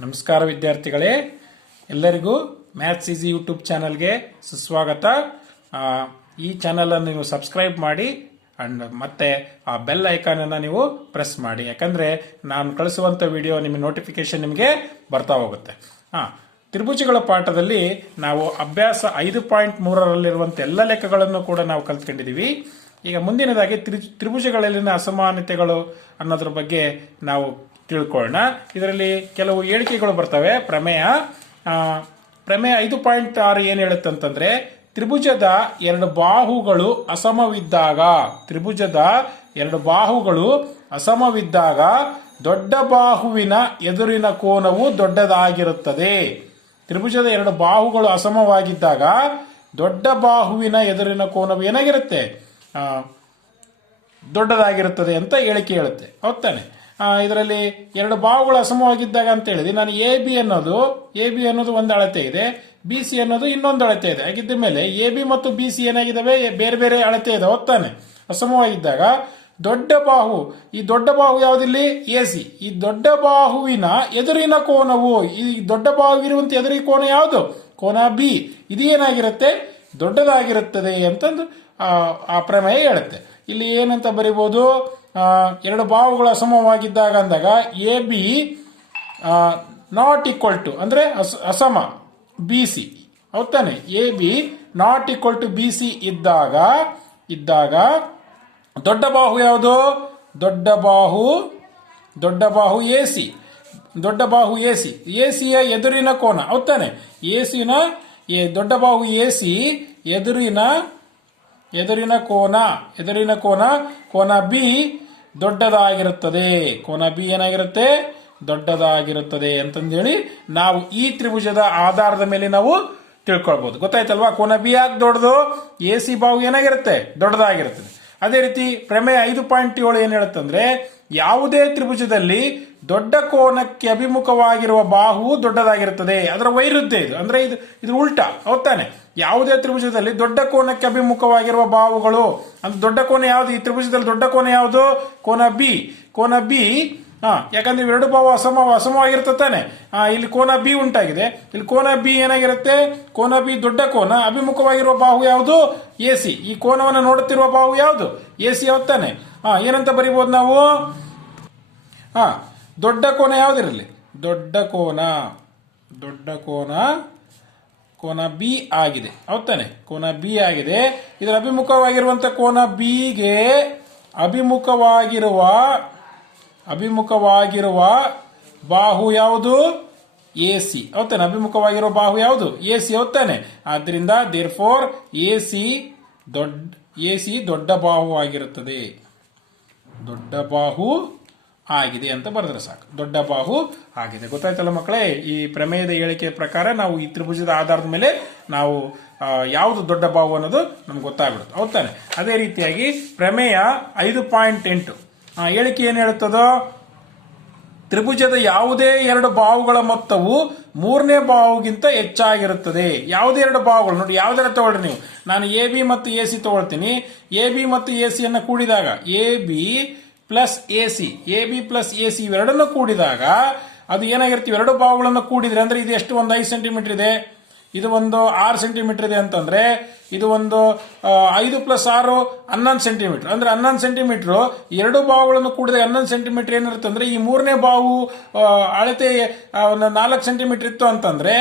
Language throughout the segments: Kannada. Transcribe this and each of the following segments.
ನಮಸ್ಕಾರ ವಿದ್ಯಾರ್ಥಿಗಳೇ, ಎಲ್ಲರಿಗೂ ಮ್ಯಾಥ್ಸ್ ಈಸಿ ಯೂಟ್ಯೂಬ್ ಚಾನಲ್ಗೆ ಸುಸ್ವಾಗತ. ಈ ಚಾನಲನ್ನು ನೀವು ಸಬ್ಸ್ಕ್ರೈಬ್ ಮಾಡಿ, ಅಂಡ್ ಮತ್ತೆ ಆ ಬೆಲ್ ಐಕಾನನ್ನು ನೀವು ಪ್ರೆಸ್ ಮಾಡಿ. ಯಾಕಂದ್ರೆ ನಾನು ಕಳಿಸುವಂಥ ವಿಡಿಯೋ ನಿಮ್ಮ ನೋಟಿಫಿಕೇಶನ್ ನಿಮಗೆ ಬರ್ತಾ ಹೋಗುತ್ತೆ. ಹಾಂ ತ್ರಿಭುಜಗಳ ಪಾಠದಲ್ಲಿ ನಾವು ಅಭ್ಯಾಸ ಐದು ಪಾಯಿಂಟ್ ಮೂರರಲ್ಲಿರುವಂಥ ಎಲ್ಲ ಲೆಕ್ಕಗಳನ್ನು ಕೂಡ ನಾವು ಕಲ್ತ್ಕೊಂಡಿದ್ದೀವಿ. ಈಗ ಮುಂದಿನದಾಗಿ ತ್ರಿ- ತ್ರಿಭುಜಗಳಲ್ಲಿನ ಅಸಮಾನತೆಗಳು ಅನ್ನೋದ್ರ ಬಗ್ಗೆ ನಾವು ತಿಳ್ಕೊಳ್ಳೋಣ. ಇದರಲ್ಲಿ ಕೆಲವು ಹೇಳಿಕೆಗಳು ಬರ್ತವೆ. ಪ್ರಮೇಯ ಪ್ರಮೇಯ ಐದು ಪಾಯಿಂಟ್ ಆರು ಏನು ಹೇಳುತ್ತೆ ಅಂತಂದ್ರೆ ತ್ರಿಭುಜದ ಎರಡು ಬಾಹುಗಳು ಅಸಮವಿದ್ದಾಗ, ತ್ರಿಭುಜದ ಎರಡು ಬಾಹುಗಳು ಅಸಮವಿದ್ದಾಗ ದೊಡ್ಡ ಬಾಹುವಿನ ಎದುರಿನ ಕೋನವು ದೊಡ್ಡದಾಗಿರುತ್ತದೆ. ತ್ರಿಭುಜದ ಎರಡು ಬಾಹುಗಳು ಅಸಮವಾಗಿದ್ದಾಗ ದೊಡ್ಡ ಬಾಹುವಿನ ಎದುರಿನ ಕೋನವು ಏನಾಗಿರುತ್ತೆ? ದೊಡ್ಡದಾಗಿರುತ್ತದೆ ಅಂತ ಹೇಳಿಕೆ ಹೇಳುತ್ತೆ. ಹೌದ್ ತಾನೆ ಇದರಲ್ಲಿ ಎರಡು ಬಾಹುಗಳು ಅಸಮವಾಗಿದ್ದಾಗ ಅಂತ ಹೇಳಿದೆ ನಾನು ಎ ಬಿ ಅನ್ನೋದು ಎ ಬಿ ಅನ್ನೋದು ಒಂದು ಅಳತೆ ಇದೆ. ಬಿ ಸಿ ಅನ್ನೋದು ಇನ್ನೊಂದು ಅಳತೆ ಇದೆ. ಹಾಗಿದ್ದ ಮೇಲೆ ಎ ಬಿ ಮತ್ತು ಬಿ ಸಿ ಏನಾಗಿದ್ದಾವೆ? ಬೇರೆ ಬೇರೆ ಅಳತೆ ಇದೆ ಒತ್ತಾನೆ ಅಸಮವಾಗಿದ್ದಾಗ ದೊಡ್ಡ ಬಾಹು ಈ ದೊಡ್ಡ ಬಾಹು ಯಾವುದಿಲ್ಲಿ? A C. ಈ ದೊಡ್ಡ ಬಾಹುವಿನ ಎದುರಿನ ಕೋನವು ಈ ದೊಡ್ಡ ಬಾಹುವಿರುವಂತ ಎದುರಿನ ಕೋನ ಯಾವುದು? ಕೋನ ಬಿ. ಇದು ಏನಾಗಿರುತ್ತೆ? ದೊಡ್ಡದಾಗಿರುತ್ತದೆ ಅಂತಂದು ಆ, ಪ್ರಮೇಯ ಹೇಳುತ್ತೆ. ಇಲ್ಲಿ ಏನಂತ ಬರಿಬಹುದು ಆ, ಎರಡು ಬಾಹುಗಳು ಅಸಮವಾಗಿದ್ದಾಗ ಅಂದಾಗ A B not equal to ಅಂದ್ರೆ ಅಸ- ಅಸಮ B C ಹೌದಾನೆ A B not equal to B C ಇದ್ದಾಗ ಇದ್ದಾಗ ದೊಡ್ಡ ಬಾಹು ಯಾವುದು? ದೊಡ್ಡ ಬಾಹು ದೊಡ್ಡ ಬಾಹು ಎ ಸಿ ದೊಡ್ಡ ಬಾಹು ಎ ಸಿ ಎ ಸಿಯ ಎದುರಿನ ಕೋನ ಹೌದಾನೆ ಎ ಸಿನ ದೊಡ್ಡ ಬಾಹು ಎ ಸಿ ಎದುರಿನ ಎದುರಿನ ಕೋನ ಎದುರಿನ ಕೋನ ಕೋನ ಬಿ ದೊಡ್ಡದಾಗಿರುತ್ತದೆ. ಕೋನ ಬಿ ಏನಾಗಿರುತ್ತೆ? ದೊಡ್ಡದಾಗಿರುತ್ತದೆ ಅಂತಂದೇಳಿ ನಾವು ಈ ತ್ರಿಭುಜದ ಆಧಾರದ ಮೇಲೆ ನಾವು ತಿಳ್ಕೊಳ್ಬಹುದು ಗೊತ್ತಾಯ್ತಲ್ವಾ? ಕೋನ ಬಿ ಯಾಕೆ ದೊಡ್ಡದು? ಎ ಸಿ ಬಾವು ಏನಾಗಿರುತ್ತೆ? ದೊಡ್ಡದಾಗಿರುತ್ತದೆ. ಅದೇ ರೀತಿ ಪ್ರಮೇಯ ಐದು ಪಾಯಿಂಟ್ ಏಳು ಏನು ಹೇಳುತ್ತಂದ್ರೆ ಯಾವುದೇ ತ್ರಿಭುಜದಲ್ಲಿ ದೊಡ್ಡ ಕೋನಕ್ಕೆ ಅಭಿಮುಖವಾಗಿರುವ ಬಾಹು ದೊಡ್ಡದಾಗಿರುತ್ತದೆ. ಅದರ ವೈರುಧ್ಯ ಇದು. ಅಂದ್ರೆ ಇದು ಇದು ಉಲ್ಟಾ ಹೌದಾನೆ ಯಾವುದೇ ತ್ರಿಭುಜದಲ್ಲಿ ದೊಡ್ಡ ಕೋನಕ್ಕೆ ಅಭಿಮುಖವಾಗಿರುವ ಬಾಹುಗಳು ಅಂದ್ರೆ ದೊಡ್ಡ ಕೋನ ಯಾವುದು? ಈ ತ್ರಿಭುಜದಲ್ಲಿ ದೊಡ್ಡ ಕೋನ ಯಾವುದು? ಕೋನ ಬಿ. ಕೋನ ಬಿ, ಹಾ, ಯಾಕಂದ್ರೆ ಇವೆರಡು ಬಾವು ಅಸಮ ಅಸಮವಾಗಿರುತ್ತೆ ತಾನೆ ಇಲ್ಲಿ ಕೋನ ಬಿ ಉಂಟಾಗಿದೆ. ಇಲ್ಲಿ ಕೋನ ಬಿ ಏನಾಗಿರುತ್ತೆ? ಕೋನ ಬಿ ದೊಡ್ಡ ಕೋನ. ಅಭಿಮುಖವಾಗಿರುವ ಬಾಹು ಯಾವುದು? A C. ಈ ಕೋನವನ್ನು ನೋಡುತ್ತಿರುವ ಬಾಹು ಯಾವುದು? ಎ ಸಿ ಯಾವ್ದು ತಾನೆ ಹಾ, ಏನಂತ ಬರಿಬೋದು ನಾವು? ಹಾ, ದೊಡ್ಡ ಕೋನ ಯಾವ್ದಿರಲಿ? ದೊಡ್ಡ ಕೋನ. ದೊಡ್ಡ ಕೋನ ಕೋನ ಬಿ ಆಗಿದೆ. ಹೌದಾನೆ ಕೋನ ಬಿ ಆಗಿದೆ. ಇದರ ಅಭಿಮುಖವಾಗಿರುವಂತ ಕೋನ ಬಿಗೆ ಅಭಿಮುಖವಾಗಿರುವ ಅಭಿಮುಖವಾಗಿರುವ ಬಾಹು ಯಾವುದು? A C. ಹೌದಾನೆ ಅಭಿಮುಖವಾಗಿರುವ ಬಾಹು ಯಾವುದು? A C. ಹೌದಾನೆ ಆದ್ರಿಂದ ದೇರ್ ಫೋರ್ ಎ ಸಿ ದೊಡ್ಡ, ಎ ಸಿ ದೊಡ್ಡ ಬಾಹು ಆಗಿರುತ್ತದೆ. ದೊಡ್ಡ ಬಾಹು ಆಗಿದೆ ಅಂತ ಬರೆದ್ರೆ ಸಾಕು. ದೊಡ್ಡ ಬಾಹು ಆಗಿದೆ. ಗೊತ್ತಾಯ್ತಲ್ಲ ಮಕ್ಕಳೇ, ಈ ಪ್ರಮೇಯದ ಹೇಳಿಕೆಯ ಪ್ರಕಾರ ನಾವು ಈ ತ್ರಿಭುಜದ ಆಧಾರದ ಮೇಲೆ ನಾವು ಯಾವುದು ದೊಡ್ಡ ಬಾಹು ಅನ್ನೋದು ನಮ್ಗೆ ಗೊತ್ತಾಗ್ಬಿಡುತ್ತೆ. ಹೌದಾನೆ ಅದೇ ರೀತಿಯಾಗಿ ಪ್ರಮೇಯ ಐದು ಪಾಯಿಂಟ್ ಎಂಟು. ಹೇಳಿಕೆ ಏನು ಹೇಳುತ್ತದೋ? ತ್ರಿಭುಜದ ಯಾವುದೇ ಎರಡು ಬಾವುಗಳ ಮೊತ್ತವು ಮೂರನೇ ಬಾವುಗಿಂತ ಹೆಚ್ಚಾಗಿರುತ್ತದೆ. ಯಾವುದೇ ಎರಡು ಬಾವುಗಳು ನೋಡಿ ಯಾವ್ದಾರ ತಗೊಳ್ರಿ ನೀವು. ನಾನು ಎ, ಬಿ ಮತ್ತು ಎ, ಸಿ ತಗೊಳ್ತೀನಿ. ಎ, ಬಿ ಮತ್ತು ಎ ಸಿಯನ್ನು ಕೂಡಿದಾಗ, A, B plus A C A B plus A C ಇವೆರಡನ್ನು ಕೂಡಿದಾಗ ಅದು ಏನಾಗಿರುತ್ತೆ? ಎರಡು ಬಾಹುಗಳನ್ನು ಕೂಡಿದ್ರೆ ಅಂದ್ರೆ ಇದು ಎಷ್ಟು? ಒಂದು ಐದು ಸೆಂಟಿಮೀಟರ್ ಇದೆ. ಇದು ಒಂದು ಆರು ಸೆಂಟಿಮೀಟರ್ ಇದೆ ಅಂತಂದ್ರೆ ಇದು ಒಂದು ಐದು ಪ್ಲಸ್ ಆರು ಹನ್ನೊಂದು ಸೆಂಟಿಮೀಟರ್. ಅಂದ್ರೆ ಹನ್ನೊಂದು ಸೆಂಟಿಮೀಟರ್, ಎರಡು ಬಾವುಗಳನ್ನು ಕೂಡಿದಾಗ ಹನ್ನೊಂದು ಸೆಂಟಿಮೀಟರ್ ಏನಿರುತ್ತೆ ಅಂದ್ರೆ ಈ ಮೂರನೇ ಬಾವು ಅಳತೆ ಒಂದು ನಾಲ್ಕು ಸೆಂಟಿಮೀಟರ್ ಇತ್ತು ಅಂತಂದ್ರೆ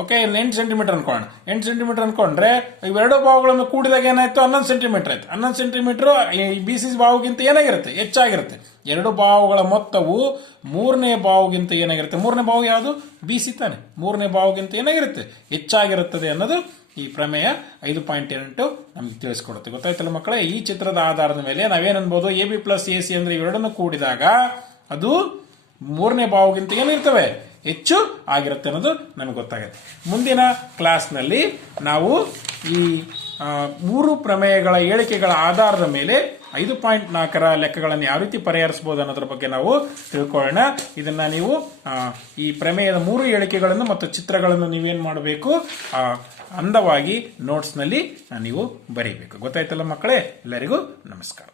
ಓಕೆ ಎಂಟು ಸೆಂಟಿಮೀಟರ್ ಅನ್ಕೊಳ್ಳೋಣ ಎಂಟು ಸೆಂಟಿಮೀಟರ್ ಅನ್ಕೊಂಡ್ರೆ, ಇವೆರಡು ಬಾವುಗಳನ್ನು ಕೂಡಿದಾಗ ಏನಾಯ್ತು? ಹನ್ನೊಂದು ಸೆಂಟಿಮೀಟರ್ ಆಯ್ತು. ಹನ್ನೊಂದು ಸೆಂಟಿಮೀಟರ್ ಈ ಬಿ ಸಿ ಬಾವುಗಿಂತ ಏನಾಗಿರುತ್ತೆ? ಹೆಚ್ಚಾಗಿರುತ್ತೆ. ಎರಡು ಬಾವುಗಳ ಮೊತ್ತವು ಮೂರನೇ ಬಾವುಗಿಂತ ಏನಾಗಿರುತ್ತೆ? ಮೂರನೇ ಬಾವು ಯಾವುದು? ಬಿ ಸಿ ತಾನೆ. ಮೂರನೇ ಬಾವುಗಿಂತ ಏನಾಗಿರುತ್ತೆ? ಹೆಚ್ಚಾಗಿರುತ್ತದೆ ಅನ್ನೋದು ಈ ಪ್ರಮೇಯ ಐದು ಪಾಯಿಂಟ್ ಎಂಟು ನಮಗೆ ತಿಳಿಸ್ಕೊಡುತ್ತೆ. ಗೊತ್ತಾಯ್ತಲ್ಲ ಮಕ್ಕಳೇ? ಈ ಚಿತ್ರದ ಆಧಾರದ ಮೇಲೆ ನಾವೇನ್ ಅನ್ಬೋದು A B plus A C ಅಂದ್ರೆ ಇವೆರಡನ್ನು ಕೂಡಿದಾಗ ಅದು ಮೂರನೇ ಭಾವಗಿಂತ ಏನಿರ್ತವೆ ಹೆಚ್ಚು ಆಗಿರುತ್ತೆ ಅನ್ನೋದು ನಮಗೆ ಗೊತ್ತಾಗುತ್ತೆ. ಮುಂದಿನ ಕ್ಲಾಸ್ನಲ್ಲಿ ನಾವು ಈ ಮೂರು ಪ್ರಮೇಯಗಳ ಹೇಳಿಕೆಗಳ ಆಧಾರದ ಮೇಲೆ ಐದು ಪಾಯಿಂಟ್ ನಾಲ್ಕರ ಲೆಕ್ಕಗಳನ್ನು ಯಾವ ರೀತಿ ಪರಿಹರಿಸಬಹುದು ಅನ್ನೋದ್ರ ಬಗ್ಗೆ ನಾವು ತಿಳ್ಕೊಳ್ಳೋಣ. ಇದನ್ನ ನೀವು ಈ ಪ್ರಮೇಯದ ಮೂರು ಹೇಳಿಕೆಗಳನ್ನು ಮತ್ತು ಚಿತ್ರಗಳನ್ನು ನೀವೇನು ಮಾಡಬೇಕು? ಅಂದವಾಗಿ ನೋಟ್ಸ್ನಲ್ಲಿ ನೀವು ಬರೀಬೇಕು. ಗೊತ್ತಾಯ್ತಲ್ಲ ಮಕ್ಕಳೇ? ಎಲ್ಲರಿಗೂ ನಮಸ್ಕಾರ.